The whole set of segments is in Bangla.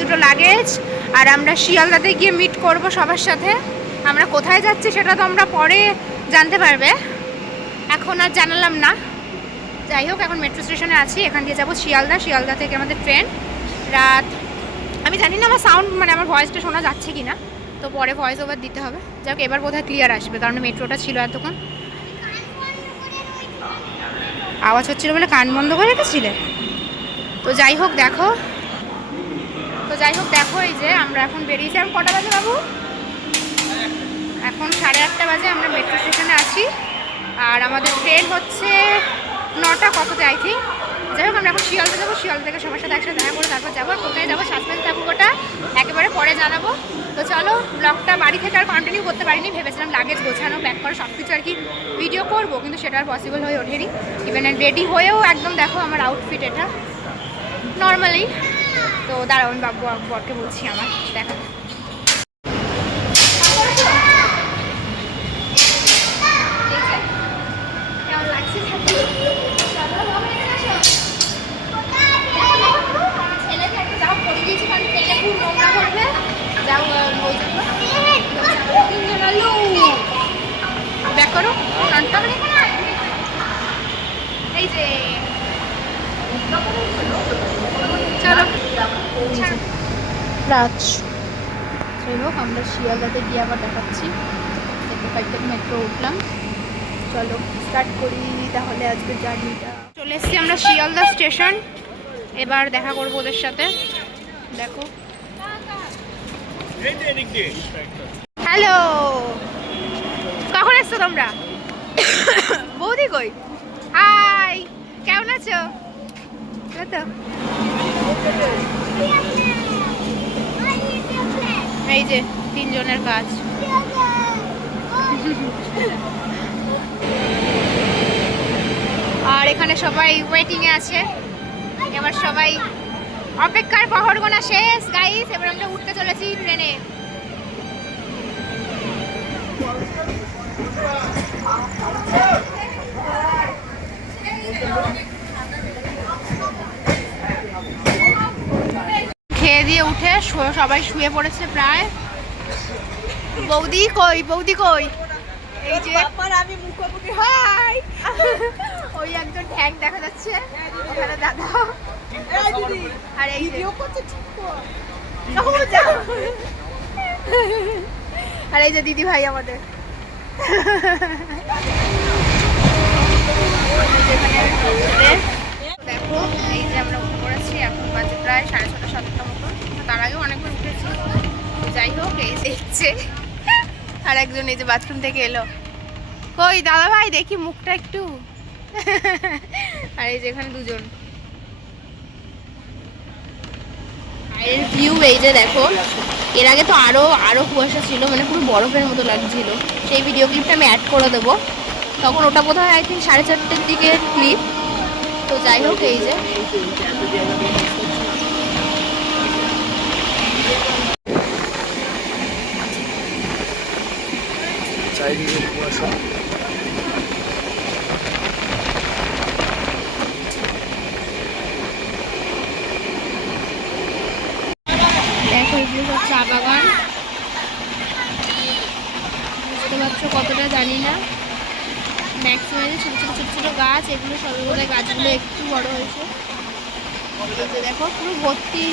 দুটো লাগেজ আর আমরা শিয়ালদাতে গিয়ে মিট করব সবার সাথে। আমরা কোথায় যাচ্ছি সেটা তো আমরা পরে জানতে পারবে, এখন আর জানালাম না। যাই হোক, এখন মেট্রো স্টেশনে আছি, এখান দিয়ে যাবো শিয়ালদা থেকে আমাদের ট্রেন রাত, আমি জানি না আমার সাউন্ড মানে আমার ভয়েসটা শোনা যাচ্ছে কি না, তো পরে ভয়েস ওভার দিতে হবে। যাই হোক, এবার বোধহয় ক্লিয়ার আসবে, কারণ মেট্রোটা ছিল এতক্ষণ আওয়াজ হচ্ছিল বলে কান বন্ধ করে রেখেছিলে। তো যাই হোক দেখো এই যে আমরা এখন বেরিয়েছি। এখন কটা বাজে বাবু? এখন 8:30 বাজে। আমরা মেট্রো স্টেশনে আছি আর আমাদের ট্রেন হচ্ছে 9টা কততে আই থিঙ্ক। যাই হোক, আমরা এখন শিয়ালদা যাবো, শিয়ালদা থেকে সবার সাথে একসাথে দেখা করে তারপর যাবো। কোথায় যাবো সাসপেন্স থাকুক, ওটা একেবারে পরে জানাবো। তো চলো, ব্লগটা বাড়ি থেকে আর কন্টিনিউ করতে পারিনি, ভেবেছিলাম লাগেজ গোছানো ব্যাক করা সব কিছু আর কি ভিডিও করবো, কিন্তু সেটা আর পসিবল হয়ে ওঠেনি। ইভেন রেডি হয়েও একদম দেখো আমার আউটফিট এটা নর্মালি। তো দাঁড়াও, আমি বরকে বলছি আমার দেখা। ব্যাক করো, এই যে চলো রাজ। যাই হোক, আমরা শিয়ালদাতে গিয়ে আবার দেখাচ্ছি। সেক্টর 5 থেকে মেট্রো উঠলাম, চলো স্টার্ট করি তাহলে আজকে জার্নিটা। চলে এসেছি আমরা শিয়ালদা স্টেশন, এবার দেখা করবো ওদের সাথে। দেখো, হ্যালো, কখন এসছো তোমরা? বৌদি কই? হাই, কেমন আছো? তো এই যে 3 জনের কাজ। আর এখানে সবাই ওয়েটিং এ আছে, এবার সবাই অপেক্ষার প্রহর গোনা শেষ গাইস। এবার আমরা উঠতে চলেছি ট্রেনে। খেয়ে দিয়ে উঠে সবাই শুয়ে পড়েছে প্রায়। বৌদি কই? এই যে আমি মুখোমুখি, হাই। ওই একজন ঠ্যাং দেখা যাচ্ছে ওখানে, দাদা। আর এই আর এই যে দিদি ভাই আমাদের। দেখো, এই যে আমরা উঠে পড়েছি, এখন বাজে প্রায় 6:30 7টা মতো। তার আগেও অনেকবার উঠেছি। যাই হোক, এই দেখছে আর একজন এই যে বাথরুম থেকে এলো। কই দাদা ভাই, দেখি মুখটা একটু। আর এই যে এখানে দুজন। বাইরের ভিউ এই যে দেখো। এর আগে তো আরো কুয়াশা ছিল, মানে পুরো বরফের মতো লাগছিল। সেই ভিডিও ক্লিপটা আমি অ্যাড করে দেবো। তখন ওটা বোধহয় আই থিঙ্ক 4:30টার দিকে ক্লিপ। তো যাই হোক, এই যে চারিদিকে কুয়াশা। দেখো, এগুলো সব চা বাগান। বুঝতে পারছো কতটা জানি না। ম্যাক্সিমাম ছোট গাছ, এগুলো সব বোধহয় গাছগুলো একটু বড় হয়েছে। দেখো পুরো ভর্তি।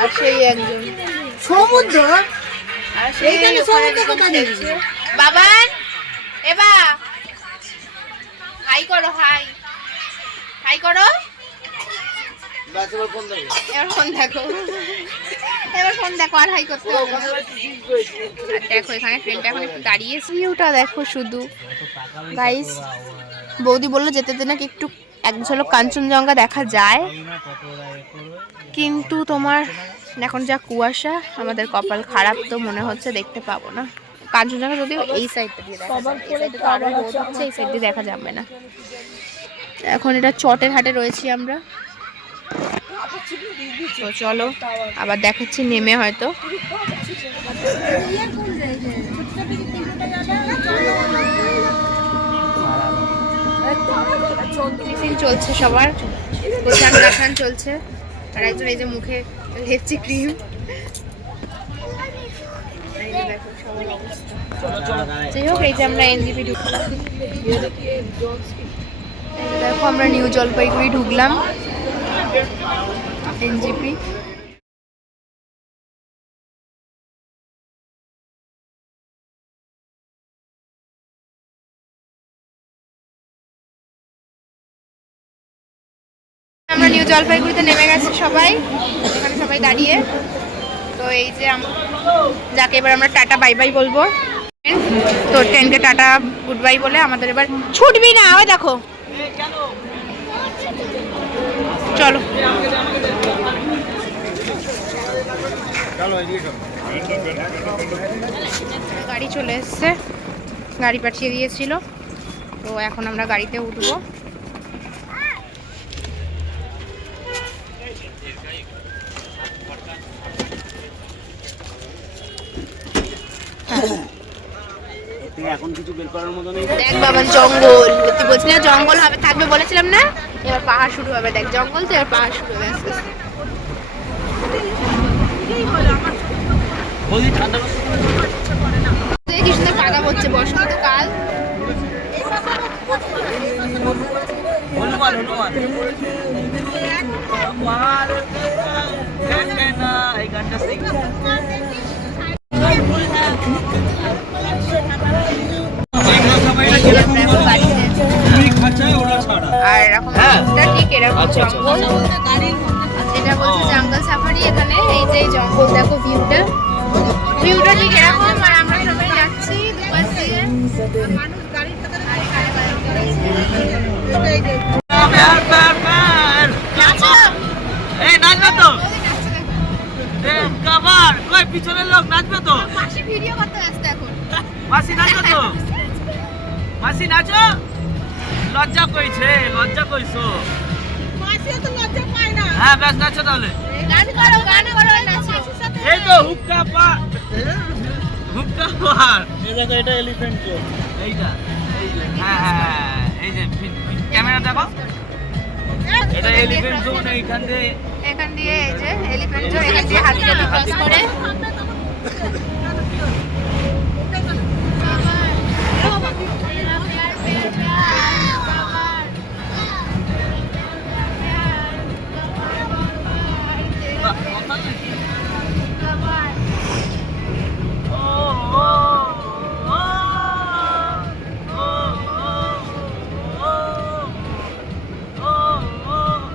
আর সেই একজন সমুদ্র, আর সেইখানে সমুদ্র কোথা দেখছে বাবান। এবা হাই করো, হাই করো। এবার ফোন দেখো আর হাই করতে হবে। দেখো এখানে ট্রেনটা এখন একটু দাঁড়িয়েছি। ওটা দেখো শুধু গাইস। বৌদি বললো যেতে নাকি একটু এক ঝলক কাঞ্চনজঙ্ঘা দেখা যায়, কিন্তু তোমার এখন যা কুয়াশা, আমাদের কপাল খারাপ, তো মনে হচ্ছে দেখতে পাবো না কাঞ্চনজঙ্ঘা। যদিও এই সাইডটা দিয়ে দেখা যাবে, এই সাইডে তো আরো রোদ হচ্ছে, এই সাইড দিয়ে দেখা যাবে না। এখন এটা চটের হাটে রয়েছি আমরা। তো চলো আবার দেখাচ্ছি নেমে হয়তো। ফিনিশিং চলছে সবার, গোছান গাছান চলছে। আর একজন এই যে মুখে লেপচি ক্রিম। যাই হোক, এই যে আমরা এনজিপি ঢুকলাম। দেখো আমরা নিউ জলপাইগুড়ি ঢুকলাম, এনজিপি। আমরা নিউ জলপাইগুড়িতে নেমে গেছি সবাই, এখানে সবাই দাঁড়িয়ে। তো এই যে যাকে এবার আমরা টাটা বাই বাই বলবো, তো ট্রেনকে টাটা গুড বাই বলে আমাদের এবার ছুটবি না, ওই দেখো চলো। গাড়ি চলে এসছে, গাড়ি পাঠিয়ে দিয়েছিল, তো এখন আমরা গাড়িতে উঠবো। এখন কিছু বের করার মতো নেই। দেখ বাবা জঙ্গল, তুই বলছিস না জঙ্গল হবে থাকবে, বলেছিলাম না, এবার পাহাড় শুরু হবে। দেখ জঙ্গল তো এবার পাহাড় শুরু হবে আস্তে আস্তে। কি সুন্দর কাদা হচ্ছে, বসন্তকাল। হনুমান হনুমান এই গানটা সেই আর এরকম ঠিক এরকম জঙ্গল, যেটা বলছে জঙ্গল সাফারি। এখানে এই যে জঙ্গল, দেখো ভিউটা ঠিক এরকম। আর আমরা সবাই যাচ্ছি দুপাশ দিয়ে, মানুষ গাড়ির পিছনের লোক নাচবে তো, মাসি ভিডিও করতে ব্যস্ত এখন। মাসি নাচো তো, মাসি নাচো। লজ্জা কইছে, লজ্জা কইছো। মাসি তো লজ্জা পায় না। হ্যাঁ ব্যাস নাচো তাহলে, গান করো নাচো। এই তো হুক্কা পাহাড়। এই দেখো এটা এলিফ্যান্ট জোন, এইটা হ্যাঁ হ্যাঁ এই যে ক্যামেরা দেখো, এটা এলিফ্যান্ট জোন। এখান দিয়ে এই যে এলিফ্যান্ট জোন, এখান দিয়ে হাতি ক্রস করে।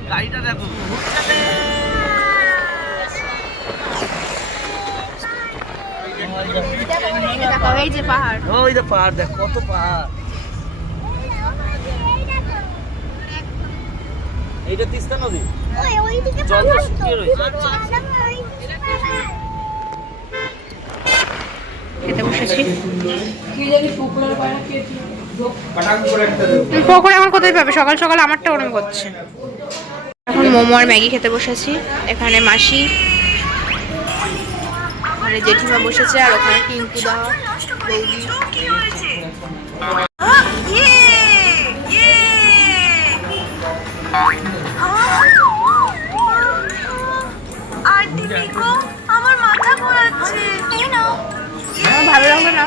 গাড়িটা দেখো, এই যে পাহাড়, ওই যে পাহাড় দেখ, কত পাহাড়। এইটা তিস্তা নদী, জল তো শুকিয়ে রয়েছে। খেতে বসেছি। পকোড়া এখন কোথায় পাবে, সকাল সকাল আমারটা ওরম করছে। এখন মোমো আর ম্যাগি খেতে বসেছি। এখানে মাসি, ওখানে জেঠিমা বসেছে, আর ওখানে টিঙ্কু দা বৌদি। আমার মাথা ঘোরাচ্ছে। ভালো লাগবে না?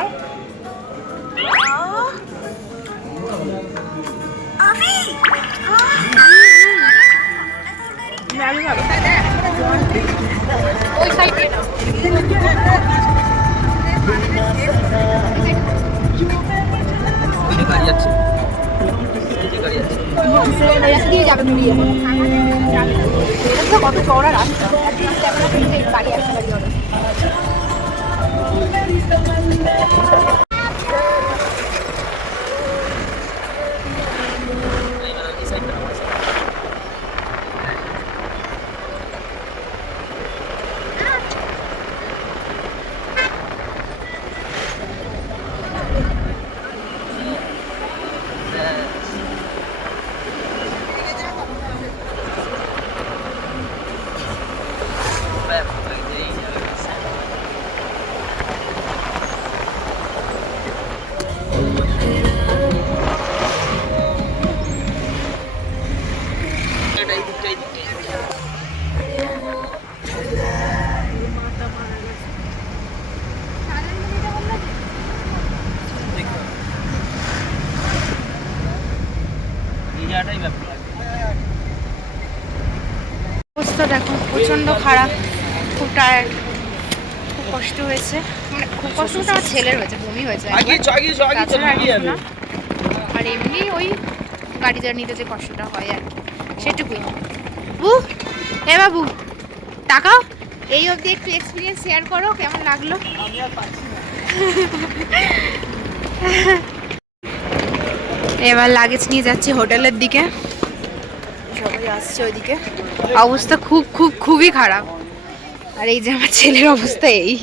ওই সাইডে গাড়ি যাচ্ছে, এই যে গাড়ি যাচ্ছে, রাস্তা দিয়ে যাবে তুমি। কত চওড়া রাস্তা, গাড়ি একটা গাড়ি হবে। লাগাটাই ব্যাপার। অবস্থা দেখো প্রচন্ড খারাপ, খুব টায়ার্ড, খুব কষ্ট হয়েছে, মানে খুব কষ্টটা আমার ছেলের হয়েছে, বমি হয়েছে একবার। তাছাড়া আর কিছু না। আর এমনি ওই গাড়ি জার্নিতে যে কষ্টটা হয় আর কি, সেটুকুই। বাবু, হে বাবু, তাকাও, এই অবধি একটু এক্সপিরিয়েন্স শেয়ার করো, কেমন লাগলো? এবার লাগেজ নিয়ে যাচ্ছি হোটেলের দিকে, সবাই আসছে ওইদিকে। অবস্থা খুব খুব খুবই খারাপ। আর এই যে আমার ছেলের অবস্থা এই।